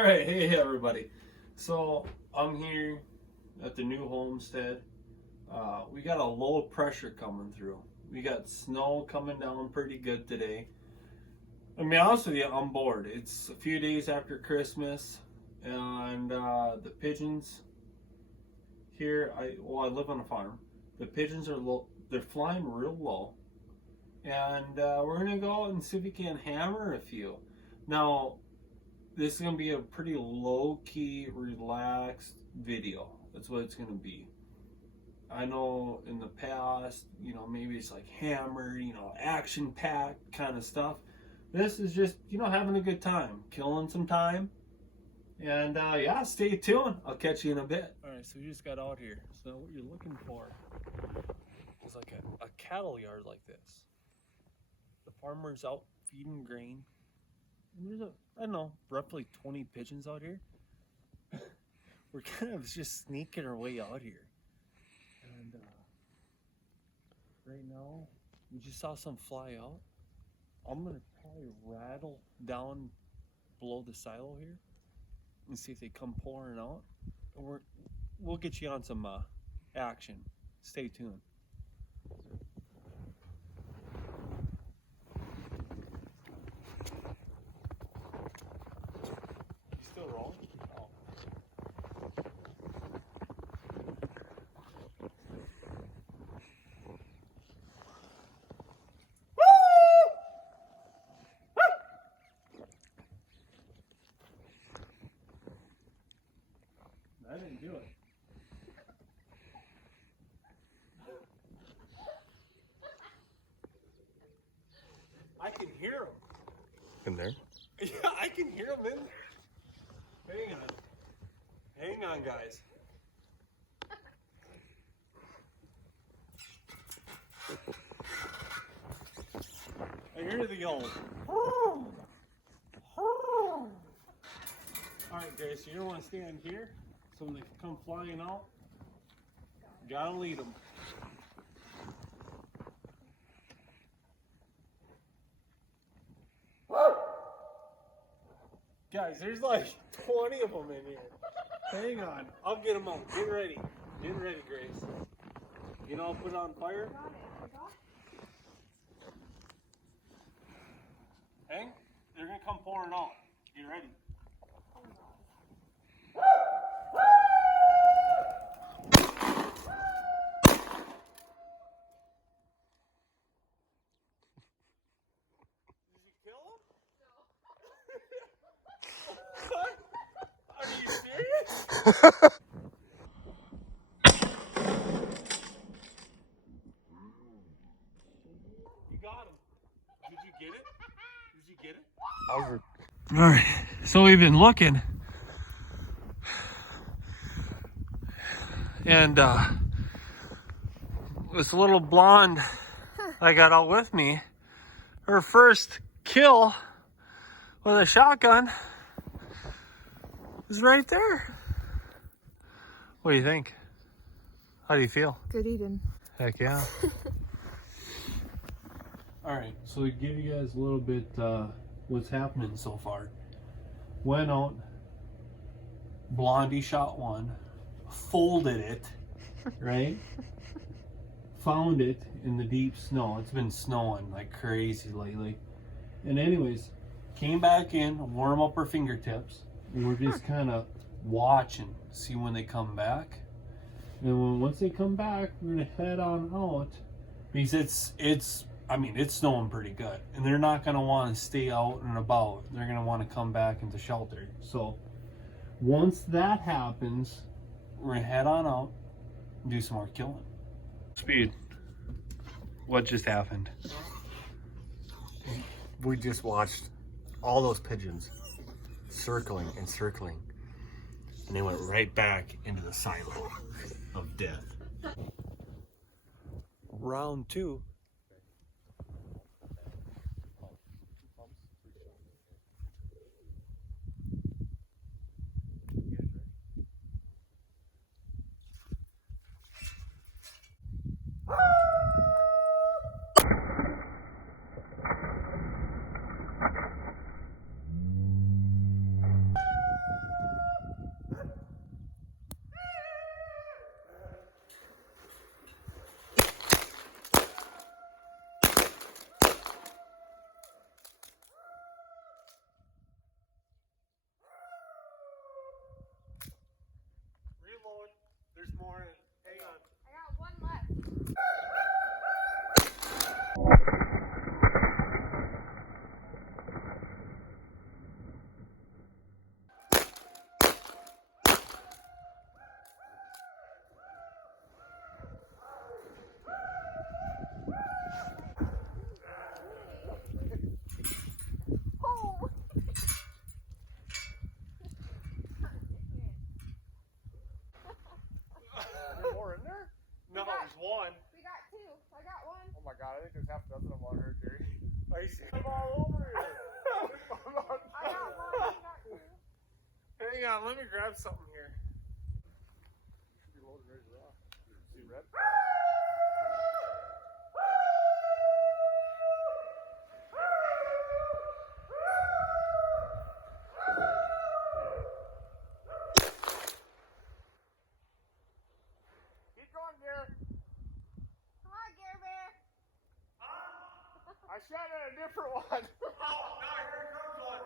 Alright, hey everybody. So I'm here at the new homestead. We got a low pressure coming through. We got snow coming down pretty good today. To be honest with you, I'm bored. It's a few days after Christmas, and the pigeons here. I live on a farm. The pigeons are low. They're flying real low, and we're gonna go out and see if we can hammer a few. Now, this is going to be a pretty low-key, relaxed video. That's what it's going to be. I know in the past, maybe it's like hammered, action-packed kind of stuff. This is just, having a good time, killing some time. And yeah, stay tuned. I'll catch you in a bit. All right, so we just got out here. So what you're looking for is like a cattle yard like this. The farmer's out feeding grain. And there's I don't know, roughly 20 pigeons out here. We're kind of just sneaking our way out here. And right now, we just saw some fly out. I'm gonna probably rattle down below the silo here and see if they come pouring out. And we'll get you on some action. Stay tuned. I didn't do it. I can hear them. In there? Yeah, I can hear them in there. Hang on. Hang on, guys. I hear the old. Alright, guys, so you don't want to stand here. So when they come flying out, you gotta lead them. Guys, there's like 20 of them in here. Hang on, I'll get them out. Get ready. Get ready, Grace. I'll put it on fire. Hang, they're gonna come pouring out. Get ready. Are you serious? You got him. Did you get it? Did you get it? All right. So we've been looking, and this little blonde I got out with me, her first kill with a shotgun is right there. What do you think? How do you feel? Good eating. Heck yeah. Alright, so to give you guys a little bit what's happening so far. Went out, Blondie shot one, folded it, right? Found it in the deep snow. It's been snowing like crazy lately. And anyways, came back in, warm up her fingertips, and we're just kind of watching, see when they come back. And once they come back, we're gonna head on out, because it's snowing pretty good, and they're not gonna want to stay out and about. They're gonna want to come back into shelter. So once that happens, we're gonna head on out and do some more killing. Speed, what just happened? We just watched all those pigeons circling and circling, and they went right back into the silo of death. Round two. morning. Hang on. I got one left. Oh! Is there more in there? No, there's one. We got two. I got one. Oh my god, I think there's half a dozen of them on her, Jerry. Are you serious? I'm all over here. I got one. You got two. Hang on, let me grab something here. Should be loaded ready to rock. See red? Keep going, Gare. Come on, Gare Bear. I shot at a different one. Oh, now here comes one.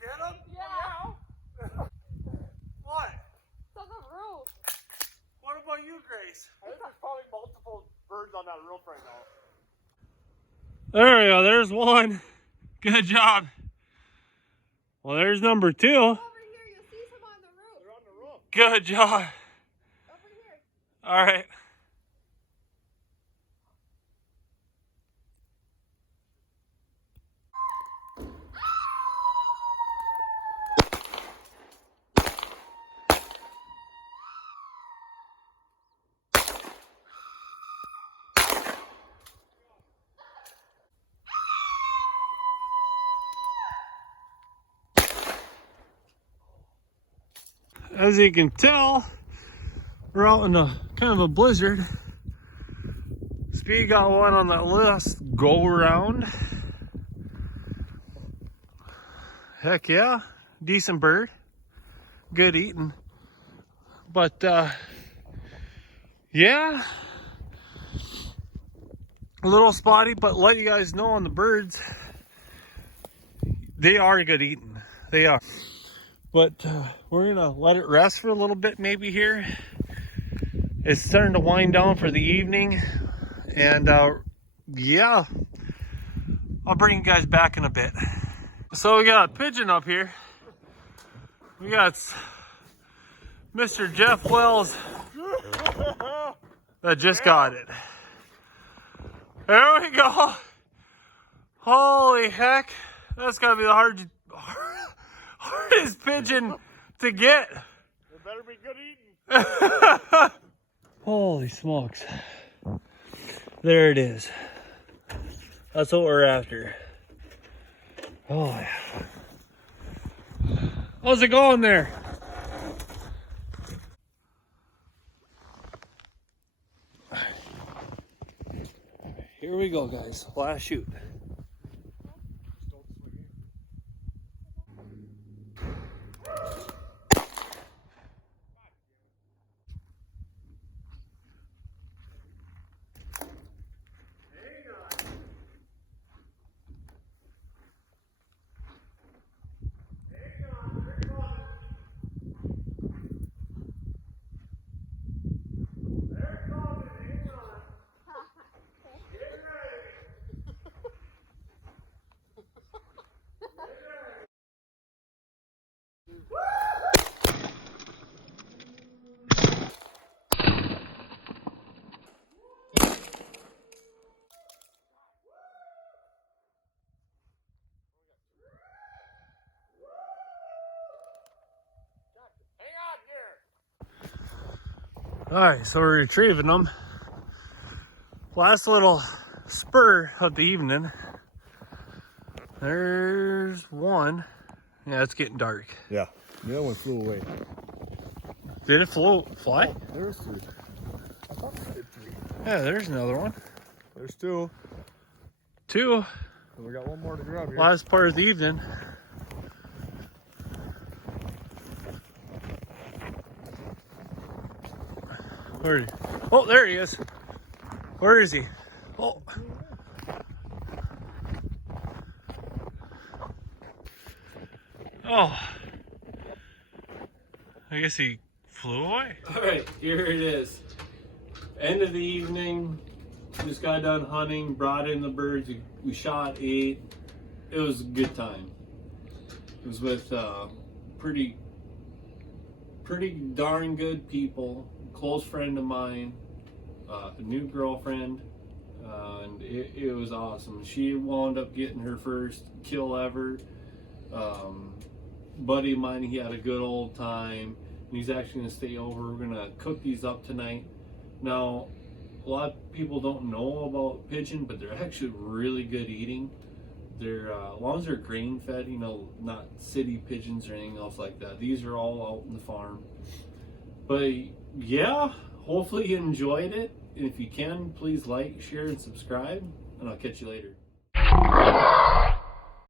Get him? Yeah. What? It's on the roof. What about you, Grace? I think there's probably multiple birds on that roof right now. There we go. There's one. Good job. Well, there's number two. Over here, you'll see some on the roof. They're on the roof. Good job. Over here. All right. As you can tell, we're out in a kind of a blizzard. Speed got one on that last go around. Heck yeah, decent bird, good eating. But yeah, a little spotty, but let you guys know on the birds, they are good eating. They are. But we're gonna let it rest for a little bit maybe here. It's starting to wind down for the evening. And yeah, I'll bring you guys back in a bit. So we got Pigeon up here. We got Mr. Jeff Wells that just got it. There we go. Holy heck. That's gotta be the hardest pigeon to get. It better be good eating. Holy smokes. There it is. That's what we're after. Oh yeah. How's it going there? Here we go, guys. Last shoot. All right, so we're retrieving them. Last little spur of the evening. There's one. Yeah, it's getting dark. Yeah, the other one flew away. Did it fly? There's three. I thought there were three. Yeah, there's another one. There's two. Two. And we got one more to grab here. Last part of the evening. Where? Oh, there he is. Where is he? Oh. Oh. I guess he flew away. All right, here it is. End of the evening. Just got done hunting, brought in the birds. We shot 8. It was a good time. It was with pretty darn good people. Close friend of mine, a new girlfriend, and it was awesome. She wound up getting her first kill ever. Buddy of mine, he had a good old time, and he's actually going to stay over. We're going to cook these up tonight. Now, a lot of people don't know about pigeon, but they're actually really good eating. They're as long as they're grain fed, you know, not city pigeons or anything else like that. These are all out in the farm. But yeah, hopefully you enjoyed it. And if you can, please like, share, and subscribe. And I'll catch you later.